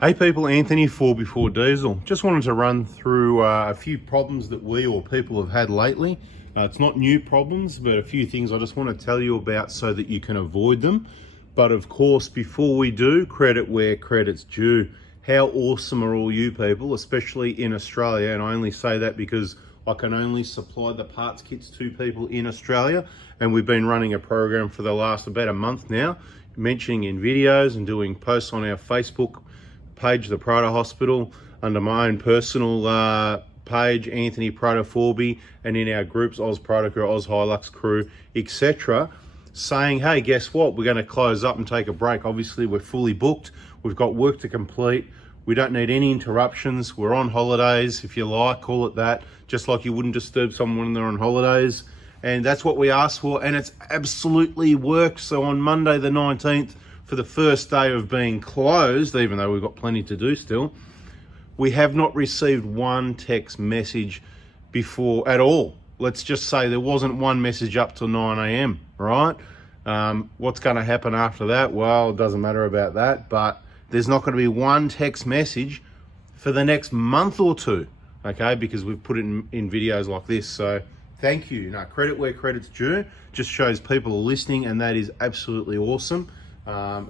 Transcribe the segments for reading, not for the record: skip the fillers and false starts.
Hey people, Anthony 4x4 Diesel. Just wanted to run through a few problems that we or people have had lately. It's not new problems, but a few things I just want to tell you about so that you can avoid them. But of course, before we do, credit where credit's due. How awesome are all you people, especially in Australia? And I only say that because I can only supply the parts kits to people in Australia. And we've been running a program for the last about a month now, mentioning in videos and doing posts on our Facebook page, the Proto Hospital, under my own personal page, Anthony Proto 4B, and in our groups, Oz Proto Crew, Oz Hilux Crew, etc., saying, hey, guess what? We're going to close up and take a break. Obviously, we're fully booked. We've got work to complete. We don't need any interruptions. We're on holidays, if you like, call it that, just like you wouldn't disturb someone when they're on holidays. And that's what we asked for, and it's absolutely worked. So on Monday the 19th, for the first day of being closed, even though we've got plenty to do still, we have not received one text message before at all. Let's just say there wasn't one message up till 9 a.m, right? What's going to happen after that? Well, it doesn't matter about that, but there's not going to be one text message for the next month or two, okay? Because we've put it in videos like this. So thank you. Now, credit where credit's due. Just shows people are listening, and that is absolutely awesome.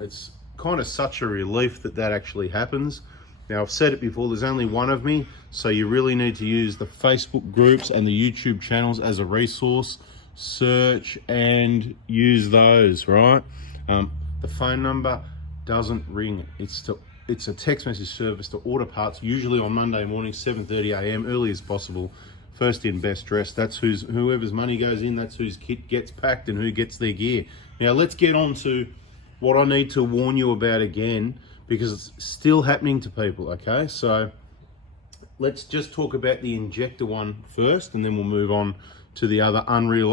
It's kind of such a relief that that actually happens. Now, I've said it before, there's only one of me, so you really need to use the Facebook groups and the YouTube channels as a resource. Search and use those, right? The phone number doesn't ring. It's a text message service to order parts, usually on Monday morning, 7:30 a.m, early as possible. First in, best dressed. That's whoever's money goes in, that's whose kit gets packed and who gets their gear. Now, let's get on to what I need to warn you about again, because it's still happening to people, okay? So let's just talk about the injector one first, and then we'll move on to the other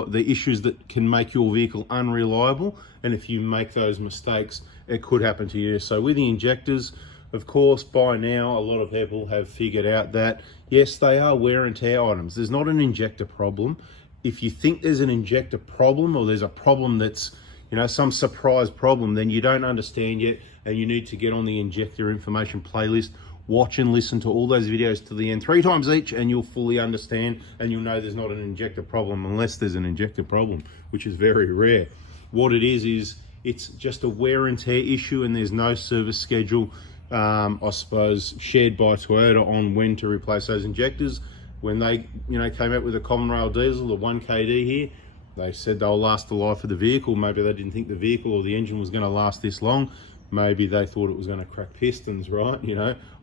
the issues that can make your vehicle unreliable. And if you make those mistakes, it could happen to you. So with the injectors, of course, by now, a lot of people have figured out that, yes, they are wear and tear items. There's not an injector problem. If you think there's an injector problem, or there's a problem that's, you know, some surprise problem, then you don't understand yet, and you need to get on the injector information playlist, watch and listen to all those videos to the end 3 times each, and you'll fully understand, and you'll know there's not an injector problem unless there's an injector problem, which is very rare. What it is it's just a wear and tear issue, and there's no service schedule, I suppose, shared by Toyota on when to replace those injectors. When they, came out with a common rail diesel, the 1KD here, they said they'll last the life of the vehicle. Maybe they didn't think the vehicle or the engine was going to last this long. Maybe they thought it was going to crack pistons, right?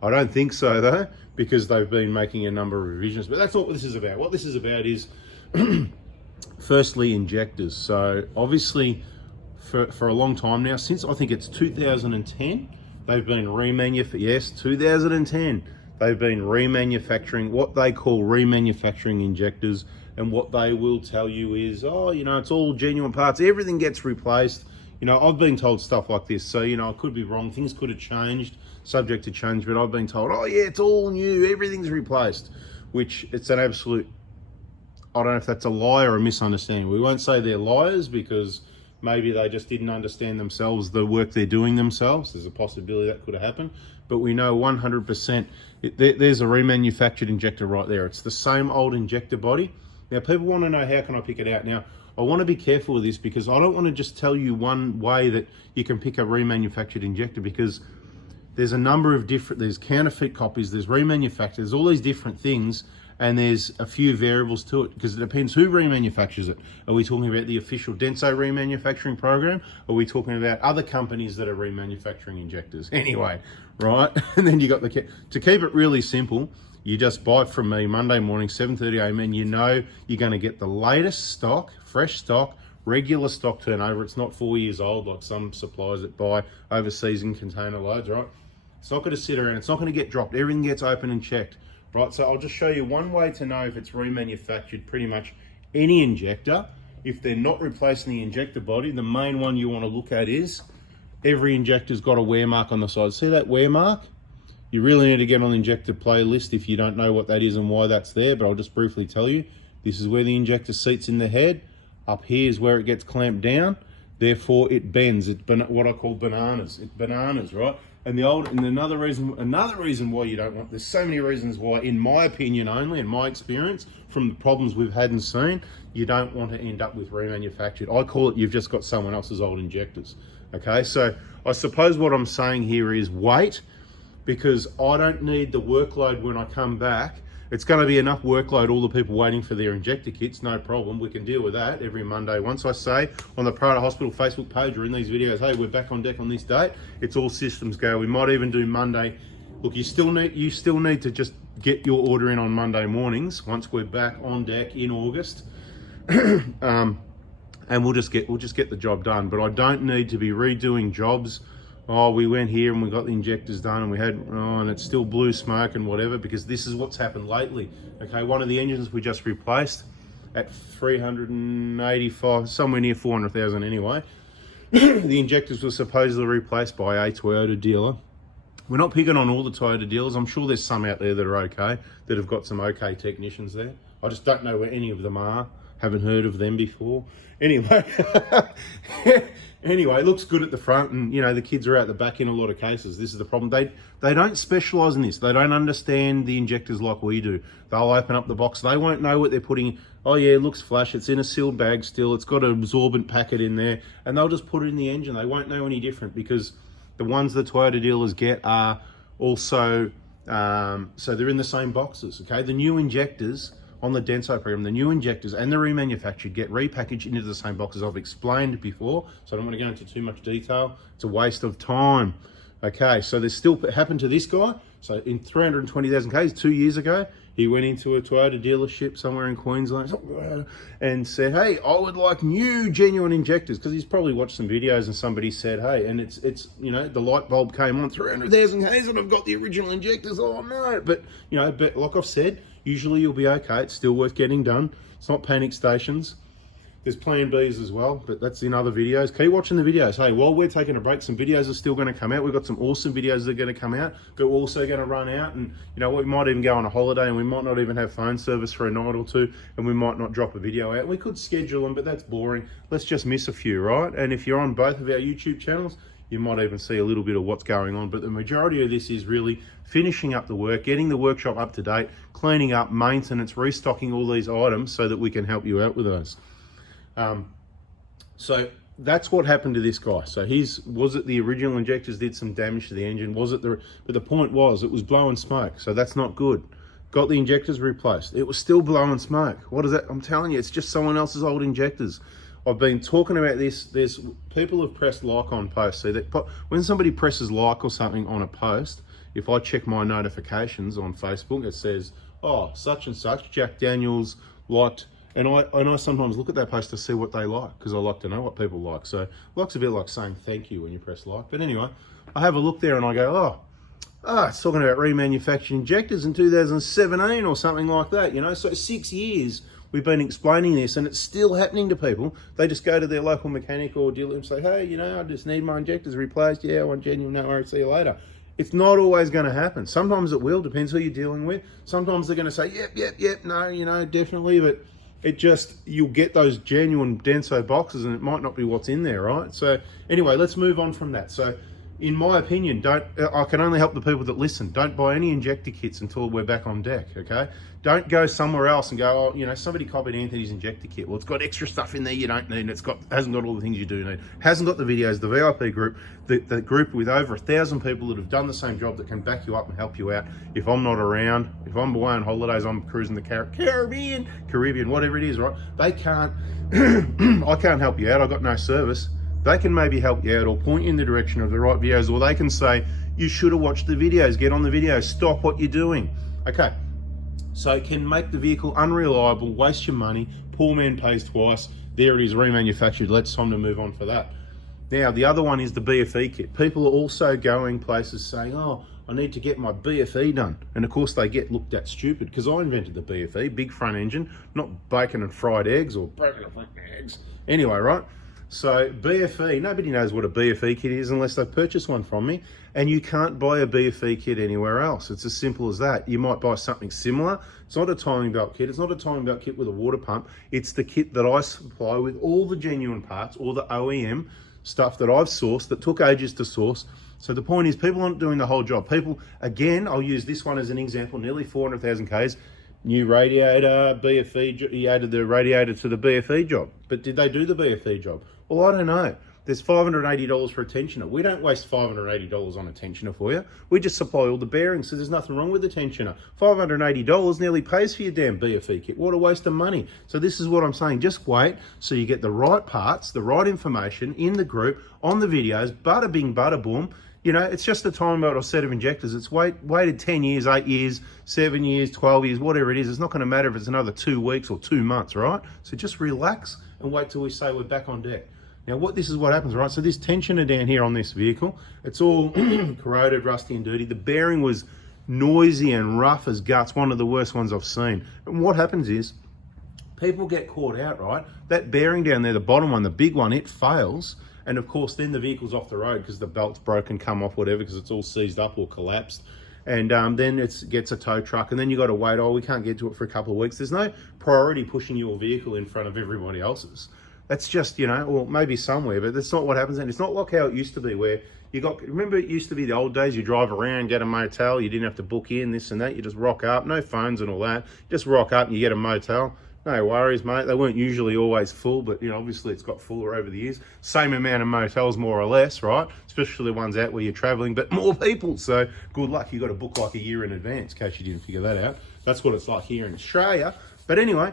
I don't think so though, because they've been making a number of revisions. But that's not what this is about. What this is about is, firstly, injectors. So obviously, for a long time now, since I think it's 2010, they've been yes, 2010, they've been remanufacturing what they call remanufacturing injectors. And what they will tell you is, it's all genuine parts. Everything gets replaced. I've been told stuff like this. So, I could be wrong. Things could have changed, subject to change. But I've been told, it's all new. Everything's replaced, which it's an absolute, I don't know if that's a lie or a misunderstanding. We won't say they're liars, because maybe they just didn't understand themselves, the work they're doing themselves. There's a possibility that could have happened. But we know 100%, there's a remanufactured injector right there. It's the same old injector body. Now, people want to know, how can I pick it out? Now, I want to be careful with this, because I don't want to just tell you one way that you can pick a remanufactured injector, because there's a number of there's counterfeit copies, there's remanufactured, there's all these different things, and there's a few variables to it, because it depends who remanufactures it. Are we talking about the official Denso remanufacturing program? Or are we talking about other companies that are remanufacturing injectors? Anyway, right? And then you got to keep it really simple, you just buy it from me Monday morning, 7:30 a.m, and you're going to get the latest stock, fresh stock, regular stock turnover. It's not 4 years old like some suppliers that buy overseas in container loads, right? It's not going to sit around. It's not going to get dropped. Everything gets open and checked, right? So I'll just show you one way to know if it's remanufactured. Pretty much any injector, if they're not replacing the injector body, the main one you want to look at is every injector's got a wear mark on the side. See that wear mark? You really need to get on the injector playlist if you don't know what that is and why that's there, but I'll just briefly tell you. This is where the injector seats in the head. Up here is where it gets clamped down. Therefore, it bends. It's what I call bananas. It's bananas, right? And another reason why you don't want, there's so many reasons why, in my opinion only, in my experience, from the problems we've had and seen, you don't want to end up with remanufactured. I call it, you've just got someone else's old injectors. Okay, so I suppose what I'm saying here is wait, because I don't need the workload when I come back. It's going to be enough workload, all the people waiting for their injector kits, no problem. We can deal with that every Monday. Once I say on the Prada Hospital Facebook page or in these videos, hey, we're back on deck on this date, it's all systems go. We might even do Monday. Look, you still need to just get your order in on Monday mornings once we're back on deck in August. And we'll just get the job done. But I don't need to be redoing jobs. Oh, we went here and we got the injectors done and we had, and it's still blue smoke and whatever, because this is what's happened lately. Okay, one of the engines we just replaced at 385, somewhere near 400,000 anyway. The injectors were supposedly replaced by a Toyota dealer. We're not picking on all the Toyota dealers. I'm sure there's some out there that are okay, that have got some okay technicians there. I just don't know where any of them are. Haven't heard of them before. Anyway, anyway, it looks good at the front, and the kids are out the back in a lot of cases. This is the problem. They don't specialize in this. They don't understand the injectors like we do. They'll open up the box. They won't know what they're putting. Oh yeah, it looks flash. It's in a sealed bag still. It's got an absorbent packet in there, and they'll just put it in the engine. They won't know any different, because the ones the Toyota dealers get are also, so they're in the same boxes. Okay, the new injectors on the Denso program, the new injectors and the remanufactured get repackaged into the same boxes. I've explained before, so I don't want to go into too much detail. It's a waste of time. Okay, so there's still, it happened to this guy. So in 320,000 Ks, 2 years ago, he went into a Toyota dealership somewhere in Queensland and said, hey, I would like new genuine injectors, because he's probably watched some videos and somebody said, hey, and it's the light bulb came on, 300,000 Ks and I've got the original injectors. Oh no, but but like I've said, usually you'll be okay. It's still worth getting done. It's not panic stations. There's plan Bs as well, but that's in other videos. Keep watching the videos. Hey, while we're taking a break, some videos are still going to come out. We've got some awesome videos that are going to come out, but we're also going to run out, and we might even go on a holiday and we might not even have phone service for a night or two, and we might not drop a video out. We could schedule them, but that's boring. Let's just miss a few, right? And if you're on both of our YouTube channels, you might even see a little bit of what's going on, but the majority of this is really finishing up the work, getting the workshop up to date, cleaning up, maintenance, restocking all these items so that we can help you out with those. So that's what happened to this guy. So was it the original injectors did some damage to the engine? Was it but the point was, it was blowing smoke, so that's not good. Got the injectors replaced. It was still blowing smoke. What is that? I'm telling you, it's just someone else's old injectors. I've been talking about this. There's people have pressed like on posts. So that when somebody presses like or something on a post, if I check my notifications on Facebook, it says, oh, such and such, Jack Daniels liked. And I sometimes look at that post to see what they like, because I like to know what people like. So like's a bit like saying thank you when you press like. But anyway, I have a look there and I go, it's talking about remanufactured injectors in 2017 or something like that, So 6 years we've been explaining this, and it's still happening to people. They just go to their local mechanic or dealer and say, hey, I just need my injectors replaced. Yeah, I want genuine, no worries, see you later. It's not always going to happen. Sometimes it will, depends who you're dealing with. Sometimes they're going to say, yep, no, definitely, but you'll get those genuine Denso boxes and it might not be what's in there, right? So anyway, let's move on from that. So in my opinion, I can only help the people that listen. Don't buy any injector kits until we're back on deck, okay? Don't go somewhere else and go, somebody copied Anthony's injector kit. Well, it's got extra stuff in there you don't need. Hasn't got all the things you do need. Hasn't got the videos, the VIP group, the group with over 1,000 people that have done the same job that can back you up and help you out. If I'm not around, if I'm away on holidays, I'm cruising the Caribbean, whatever it is, right? They can't, I can't help you out. I've got no service. They can maybe help you out or point you in the direction of the right videos, or they can say, you should have watched the videos, get on the videos, stop what you're doing. Okay, so it can make the vehicle unreliable, waste your money, poor man pays twice. There it is, remanufactured. Let's time to move on for that. Now, the other one is the BFE kit. People are also going places saying, oh, I need to get my BFE done. And of course they get looked at stupid, because I invented the BFE, big front engine, not bacon and fried eggs or bacon and fried eggs. Anyway, right? So BFE, nobody knows what a BFE kit is unless they've purchased one from me, and you can't buy a BFE kit anywhere else. It's as simple as that. You might buy something similar. It's not a timing belt kit. It's not a timing belt kit with a water pump. It's the kit that I supply with all the genuine parts, all the OEM stuff that I've sourced that took ages to source. So the point is, people aren't doing the whole job. People, again, I'll use this one as an example, nearly 400,000 Ks, new radiator, BFE, he added the radiator to the BFE job. But did they do the BFE job? Well, I don't know. There's $580 for a tensioner. We don't waste $580 on a tensioner for you. We just supply all the bearings, so there's nothing wrong with the tensioner. $580 nearly pays for your damn BFE kit. What a waste of money. So this is what I'm saying. Just wait so you get the right parts, the right information in the group, on the videos, bada bing, bada boom. You know, it's just the time about a set of injectors. It's waited 10 years, 8 years, 7 years, 12 years, whatever it is. It's not going to matter if it's another 2 weeks or 2 months, right? So just relax and wait till we say we're back on deck. Now, this is what happens, right? So this tensioner down here on this vehicle, it's all corroded, rusty and dirty. The bearing was noisy and rough as guts, one of the worst ones I've seen. And what happens is, people get caught out, right? That bearing down there, the bottom one, the big one, it fails. And of course, then the vehicle's off the road because the belt's broken, come off, whatever, because it's all seized up or collapsed. And then it gets a tow truck, and then you got to wait, we can't get to it for a couple of weeks. There's no priority pushing your vehicle in front of everybody else's. That's just, or maybe somewhere, but that's not what happens. And it's not like how it used to be, where remember it used to be the old days, you drive around, get a motel, you didn't have to book in, this and that, you just rock up, no phones and all that, just rock up and you get a motel. No worries, mate. They weren't usually always full, but obviously it's got fuller over the years. Same amount of motels, more or less, right? Especially the ones out where you're traveling, but more people. So good luck. You got to book like a year in advance, in case you didn't figure that out. That's what it's like here in Australia. But anyway,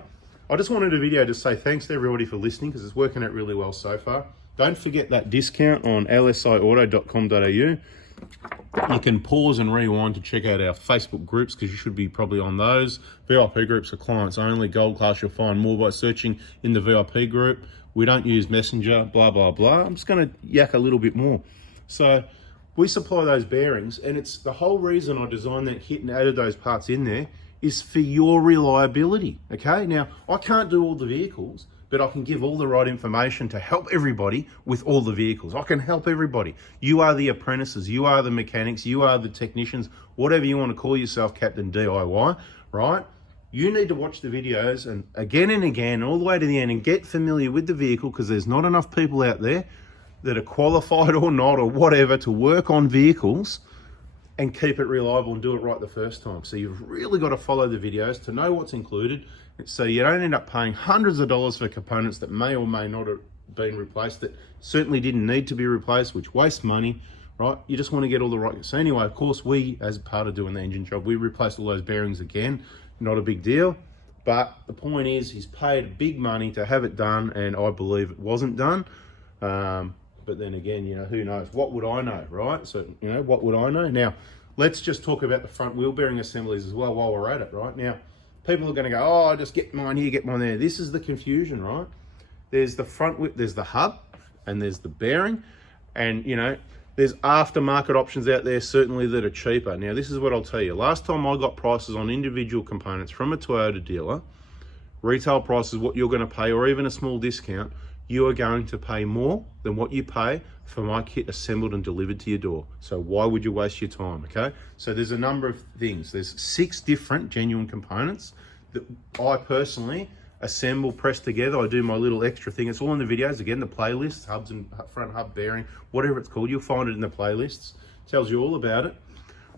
I just wanted a video to say thanks to everybody for listening, because it's working out really well so far. Don't forget that discount on lsiauto.com.au. You can pause and rewind to check out our Facebook groups, because you should be probably on those. VIP groups are clients only. Gold class, you'll find more by searching in the VIP group. We don't use Messenger, blah, blah, blah. I'm just going to yak a little bit more. So we supply those bearings, and it's the whole reason I designed that kit and added those parts in there is for your reliability, okay? Now, I can't do all the vehicles, but I can give all the right information to help everybody with all the vehicles. I can help everybody. You are the apprentices, you are the mechanics, you are the technicians, whatever you want to call yourself, Captain DIY, right? You need to watch the videos and again, all the way to the end, and get familiar with the vehicle, because there's not enough people out there that are qualified or not or whatever to work on vehicles and keep it reliable and do it right the first time. So you've really got to follow the videos to know what's included, so you don't end up paying hundreds of dollars for components that may or may not have been replaced, that certainly didn't need to be replaced, which wastes money, right? You just want to get all the right. So anyway, of course, we, as part of doing the engine job, we replaced all those bearings again. Not a big deal, but the point is, he's paid big money to have it done, and I believe it wasn't done. But then again, who knows? What would I know, right? So, what would I know? Now, let's just talk about the front wheel bearing assemblies as well while we're at it, right? Now, people are going to go, just get mine here, get mine there. This is the confusion, right? There's the front wheel, there's the hub, and there's the bearing, and, there's aftermarket options out there, certainly, that are cheaper. Now, this is what I'll tell you. Last time I got prices on individual components from a Toyota dealer, retail prices, what you're going to pay, or even a small discount, you are going to pay more than what you pay for my kit assembled and delivered to your door. So why would you waste your time, okay? So there's a number of things. There's 6 different genuine components that I personally assemble, press together. I do my little extra thing. It's all in the videos. Again, the playlists, hubs and front hub bearing, whatever it's called, you'll find it in the playlists. Tells you all about it,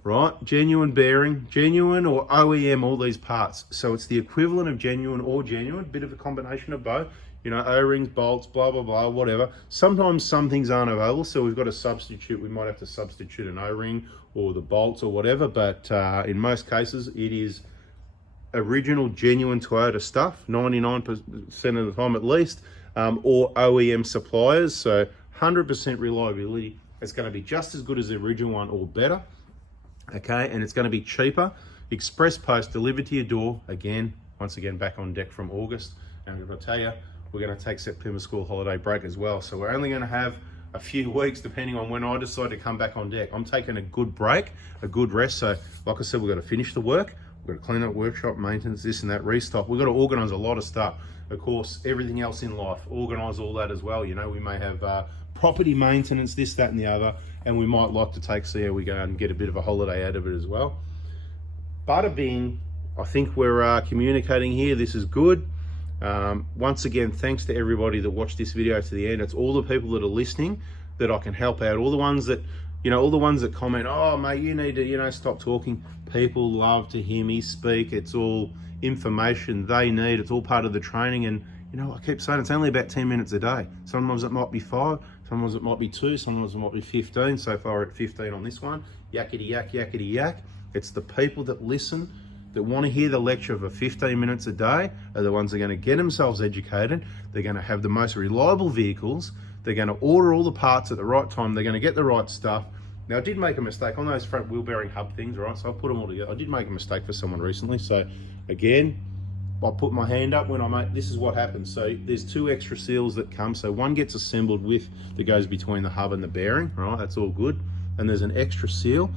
right? Genuine bearing, genuine or OEM, all these parts. So it's the equivalent of genuine or genuine, bit of a combination of both. O-rings, bolts, blah, blah, blah, whatever. Sometimes some things aren't available, so we've got to substitute. We might have to substitute an O-ring or the bolts or whatever, but in most cases, it is original, genuine Toyota stuff, 99% of the time at least, or OEM suppliers, so 100% reliability. It's going to be just as good as the original one or better, okay? And it's going to be cheaper. Express post delivered to your door, once again, back on deck from August. And I'm going to tell you, we're going to take September school holiday break as well. So we're only going to have a few weeks, depending on when I decide to come back on deck. I'm taking a good break, a good rest. So like I said, we've got to finish the work. We've got to clean up workshop, maintenance, this and that, restock. We've got to organize a lot of stuff. Of course, everything else in life, organize all that as well. We may have property maintenance, this, that, and the other. And we might like to see how we go and get a bit of a holiday out of it as well. Bada bing, I think we're communicating here. This is good. Once again, thanks to everybody that watched this video to the end. It's all the people that are listening that I can help out. All the ones that You know, all the ones that comment, oh mate, you need to, you know, stop talking. People love to hear me speak. It's all information they need. It's all part of the training. And you know, I keep saying it's only about 10 minutes a day. Sometimes it might be 5, sometimes it might be 2, sometimes it might be 15. So far we're at 15 on this one. Yakety yak, yakety yak. It's the people that listen, that want to hear the lecture for 15 minutes a day, are the ones that are going to get themselves educated. They're going to have the most reliable vehicles. They're going to order all the parts at the right time. They're going to get the right stuff. Now, I did make a mistake on those front wheel bearing hub things, right? So I put them all together. I did make a mistake for someone recently. So again, I put my hand up when I make, this is what happens. So there's 2 extra seals that come. So one gets assembled with, that goes between the hub and the bearing, right? That's all good. And there's an extra seal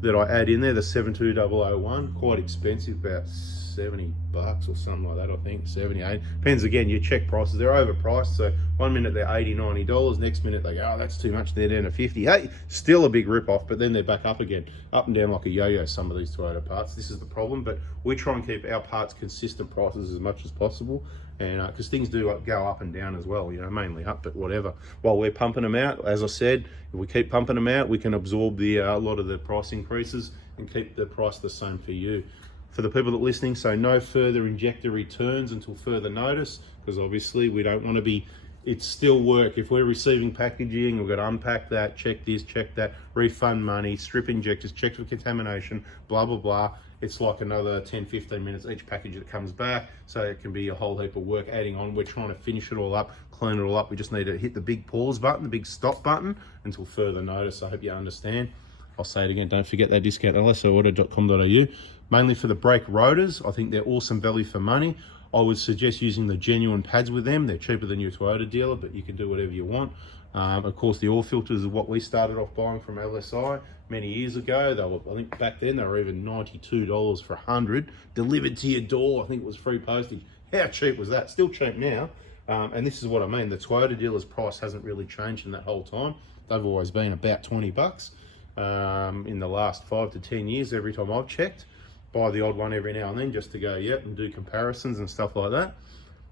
that I add in there, the 72001, quite expensive, about 70 bucks or something like that, I think, 78. Depends again, you check prices, they're overpriced. So one minute they're $80, $90, next minute they go, oh, that's too much, they're down to 50. Hey, still a big rip-off, but then they're back up again, up and down like a yo-yo, some of these Toyota parts. This is the problem, but we try and keep our parts consistent prices as much as possible. And because things do go up and down as well, you know, mainly up, but whatever. While we're pumping them out, as I said, if we keep pumping them out, we can absorb the a lot of the price increases and keep the price the same for you. For the people that are listening, so no further injector returns until further notice, because obviously we don't want to be, it's still work. If we're receiving packaging, we've got to unpack that, check this, check that, refund money, strip injectors, check for contamination, blah, blah, blah. It's like another 10, 15 minutes each package that comes back. So it can be a whole heap of work adding on. We're trying to finish it all up, clean it all up. We just need to hit the big pause button, the big stop button until further notice. I hope you understand. I'll say it again, don't forget that discount, lsoauto.com.au. Mainly for the brake rotors. I think they're awesome value for money. I would suggest using the genuine pads with them. They're cheaper than your Toyota dealer, but you can do whatever you want. Of course, the oil filters is what we started off buying from LSI many years ago. They were, I think back then they were even $92 for 100, delivered to your door. I think it was free postage. How cheap was that? Still cheap now. And this is what I mean. The Toyota dealer's price hasn't really changed in that whole time. They've always been about 20 bucks in the last 5 to 10 years. Every time I've checked, buy the odd one every now and then just to go, yep, and do comparisons and stuff like that.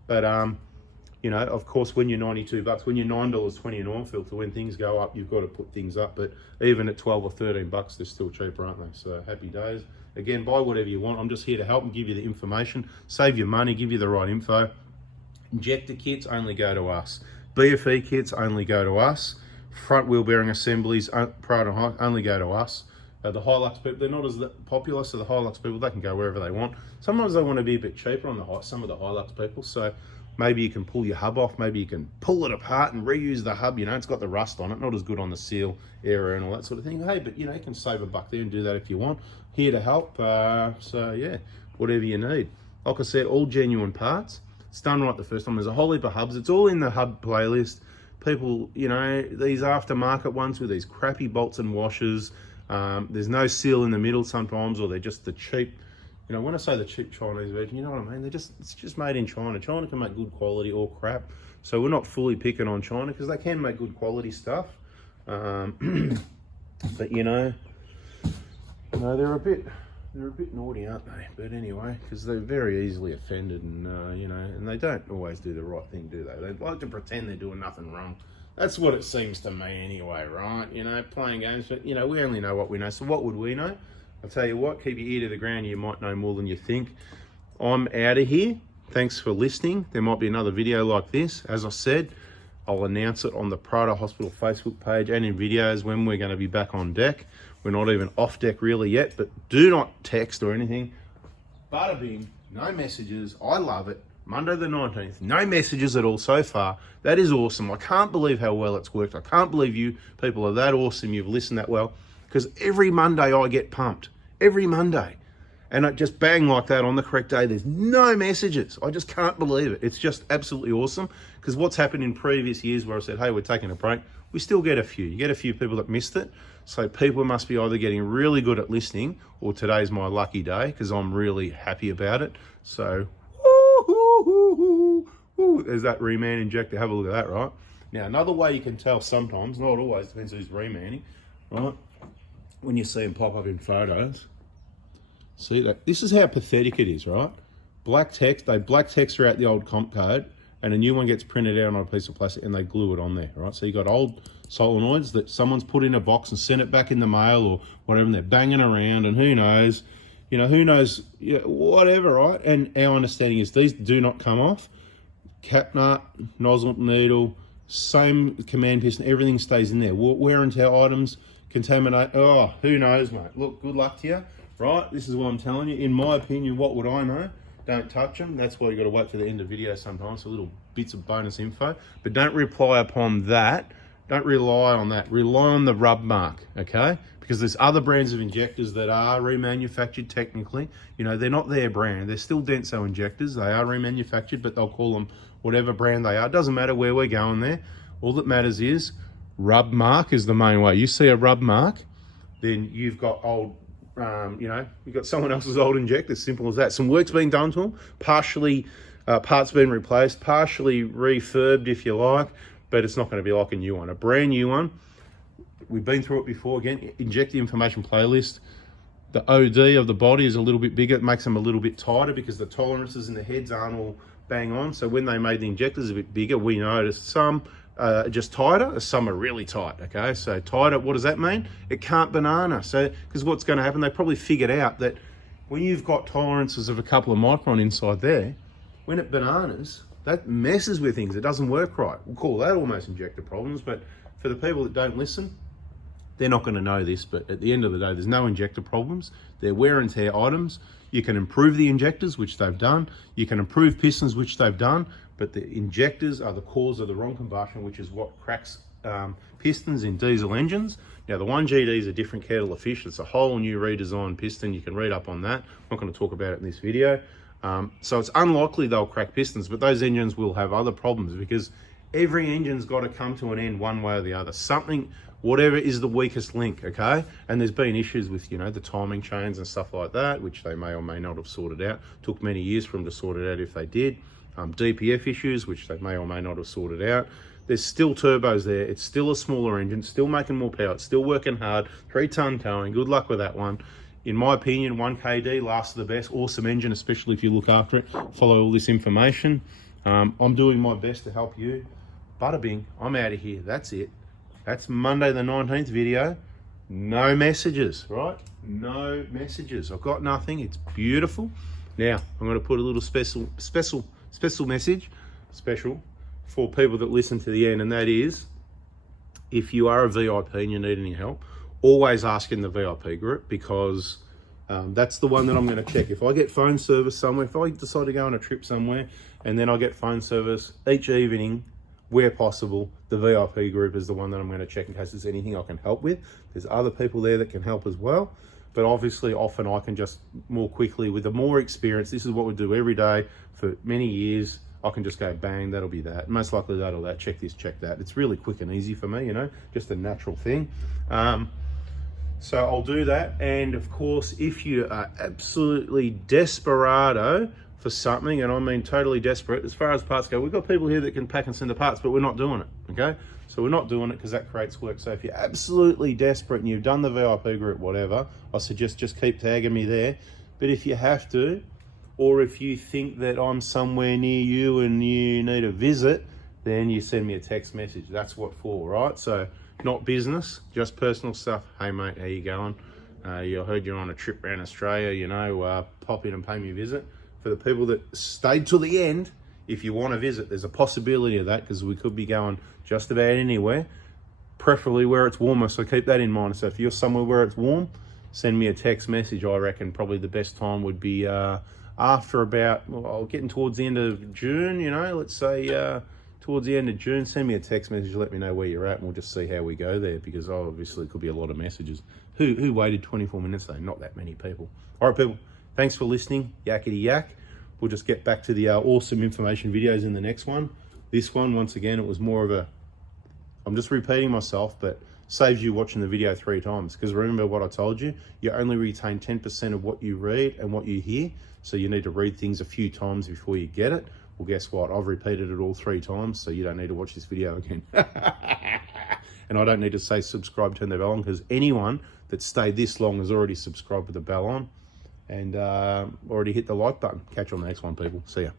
But you know, of course, when you're 92 bucks, when you're $9.20 an oil filter, when things go up, you've got to put things up. But even at 12 or 13 bucks, they're still cheaper, aren't they? So happy days. Again, buy whatever you want. I'm just here to help and give you the information, save your money, give you the right info. Injector kits only go to us. BFE kits only go to us. Front wheel bearing assemblies, Pride and High, only go to us. The Hilux people, they're not as popular, so the Hilux people, they can go wherever they want. Sometimes they want to be a bit cheaper on the some of the Hilux people, so maybe you can pull your hub off, maybe you can pull it apart and reuse the hub, you know, it's got the rust on it, not as good on the seal area and all that sort of thing. Hey, but you know, you can save $1 there and do that if you want. Here to help, so yeah, whatever you need. Like I said, all genuine parts. It's done right the first time. There's a whole heap of hubs. It's all in the hub playlist. People, you know, these aftermarket ones with these crappy bolts and washers, there's no seal in the middle sometimes, or they're just the cheap, you know, when I say the cheap Chinese version, you know what I mean? It's just made in China. China can make good quality or crap. So we're not fully picking on China because they can make good quality stuff. But you know, they're a bit naughty, aren't they? But anyway, because they're very easily offended, and you know, and they don't always do the right thing, do they? They like to pretend they're doing nothing wrong. That's what it seems to me anyway, right? You know, playing games, but you know, we only know what we know. So what would we know? I'll tell you what, keep your ear to the ground. You might know more than you think. I'm out of here. Thanks for listening. There might be another video like this. As I said, I'll announce it on the Prado Hospital Facebook page and in videos when we're going to be back on deck. We're not even off deck really yet, but do not text or anything. Bada bing, no messages. I love it. Monday the 19th, no messages at all so far. That is awesome. I can't believe how well it's worked. I can't believe you people are that awesome. You've listened that well, because every Monday I get pumped. Every Monday. And I just bang like that on the correct day. There's no messages. I just can't believe it. It's just absolutely awesome, because what's happened in previous years where I said, hey, we're taking a break, we still get a few. You get a few people that missed it. So people must be either getting really good at listening, or today's my lucky day, because I'm really happy about it. So, there's that reman injector. Have a look at that, right? Now, another way you can tell sometimes, not always, depends who's remanning, right? When you see them pop up in photos, see that this is how pathetic it is, right? Black text, they black text throughout the old comp code, and a new one gets printed out on a piece of plastic and they glue it on there, right? So you got old solenoids that someone's put in a box and sent it back in the mail or whatever, and they're banging around, and who knows, whatever, right? And our understanding is these do not come off. Cap nut, nozzle, needle, same command piston, everything stays in there. Wear and tear items, contaminate, oh, who knows, mate. Look, good luck to you, right? This is what I'm telling you. In my opinion, what would I know? Don't touch them. That's why you got to wait to the end of the video sometimes, so little bits of bonus info. But don't rely upon that. Don't rely on that. Rely on the rub mark, okay? Because there's other brands of injectors that are remanufactured technically. They're not their brand. They're still Denso injectors. They are remanufactured, but they'll call them whatever brand they are. It doesn't matter where we're going there. All that matters is rub mark is the main way. You see a rub mark, then you've got old, you've got someone else's old injector. Simple as that. Some work's been done to them. Partially, parts been replaced, partially refurbed if you like, but it's not going to be like a new one. A brand new one. We've been through it before. Again, inject the information playlist. The OD of the body is a little bit bigger. It makes them a little bit tighter because the tolerances in the heads aren't all bang on. So when they made the injectors a bit bigger, we noticed some just tighter, some are really tight, okay? So tighter, what does that mean? It can't banana. So, because what's going to happen, they probably figured out that when you've got tolerances of a couple of micron inside there, when it bananas, that messes with things. It doesn't work right. We'll call that almost injector problems, but for the people that don't listen, they're not going to know this, but at the end of the day, there's no injector problems. They're wear and tear items. You can improve the injectors, which they've done. You can improve pistons, which they've done, but the injectors are the cause of the wrong combustion, which is what cracks pistons in diesel engines. Now, the 1GD is a different kettle of fish. It's a whole new redesigned piston. You can read up on that. I'm not going to talk about it in this video. So it's unlikely they'll crack pistons, but those engines will have other problems because every engine's got to come to an end one way or the other. Something, whatever is the weakest link, okay? And there's been issues with, the timing chains and stuff like that, which they may or may not have sorted out. Took many years for them to sort it out if they did. DPF issues, which they may or may not have sorted out. There's still turbos there. It's still a smaller engine, still making more power. It's still working hard. 3-ton towing. Good luck with that one. In my opinion, 1KD lasts the best. Awesome engine, especially if you look after it. Follow all this information. I'm doing my best to help you. Bada bing, I'm out of here. That's it. That's Monday the 19th video. No messages, right? No messages. I've got nothing. It's beautiful. Now, I'm going to put a little special message, special, for people that listen to the end, and that is, if you are a VIP and you need any help, always ask in the VIP group, because that's the one that I'm going to check. If I get phone service somewhere, if I decide to go on a trip somewhere, and then I get phone service each evening, where possible, the VIP group is the one that I'm going to check in case there's anything I can help with. There's other people there that can help as well, but obviously often I can just more quickly, with the more experience, this is what we do every day for many years, I can just go bang, that'll be that. Most likely that or that, check this, check that. It's really quick and easy for me, just a natural thing. So I'll do that. And of course, if you are absolutely desperado for something, and I mean totally desperate, as far as parts go, we've got people here that can pack and send the parts, but we're not doing it, okay? So we're not doing it because that creates work. So if you're absolutely desperate and you've done the VIP group, whatever, I suggest just keep tagging me there. But if you have to, or if you think that I'm somewhere near you and you need a visit, then you send me a text message. That's what for, right? So not business, just personal stuff. Hey mate, how you going? I heard you're on a trip around Australia, pop in and pay me a visit. For the people that stayed till the end, if you want to visit, there's a possibility of that, because we could be going just about anywhere, preferably where it's warmer, so keep that in mind. So if you're somewhere where it's warm, send me a text message. I reckon probably the best time would be after about, getting towards the end of June, let's say towards the end of June, send me a text message, let me know where you're at, and we'll just see how we go there, because obviously it could be a lot of messages. Who waited 24 minutes though? Not that many people. All right, people, thanks for listening. Yakety yak. We'll just get back to the awesome information videos in the next one. This one, once again, it was more of a, I'm just repeating myself, but saves you watching the video 3 times. Because remember what I told you, you only retain 10% of what you read and what you hear. So you need to read things a few times before you get it. Well, guess what? I've repeated it all 3 times, so you don't need to watch this video again. And I don't need to say subscribe, turn the bell on, because anyone that stayed this long has already subscribed with the bell on and already hit the like button. Catch you on the next one, people. See ya.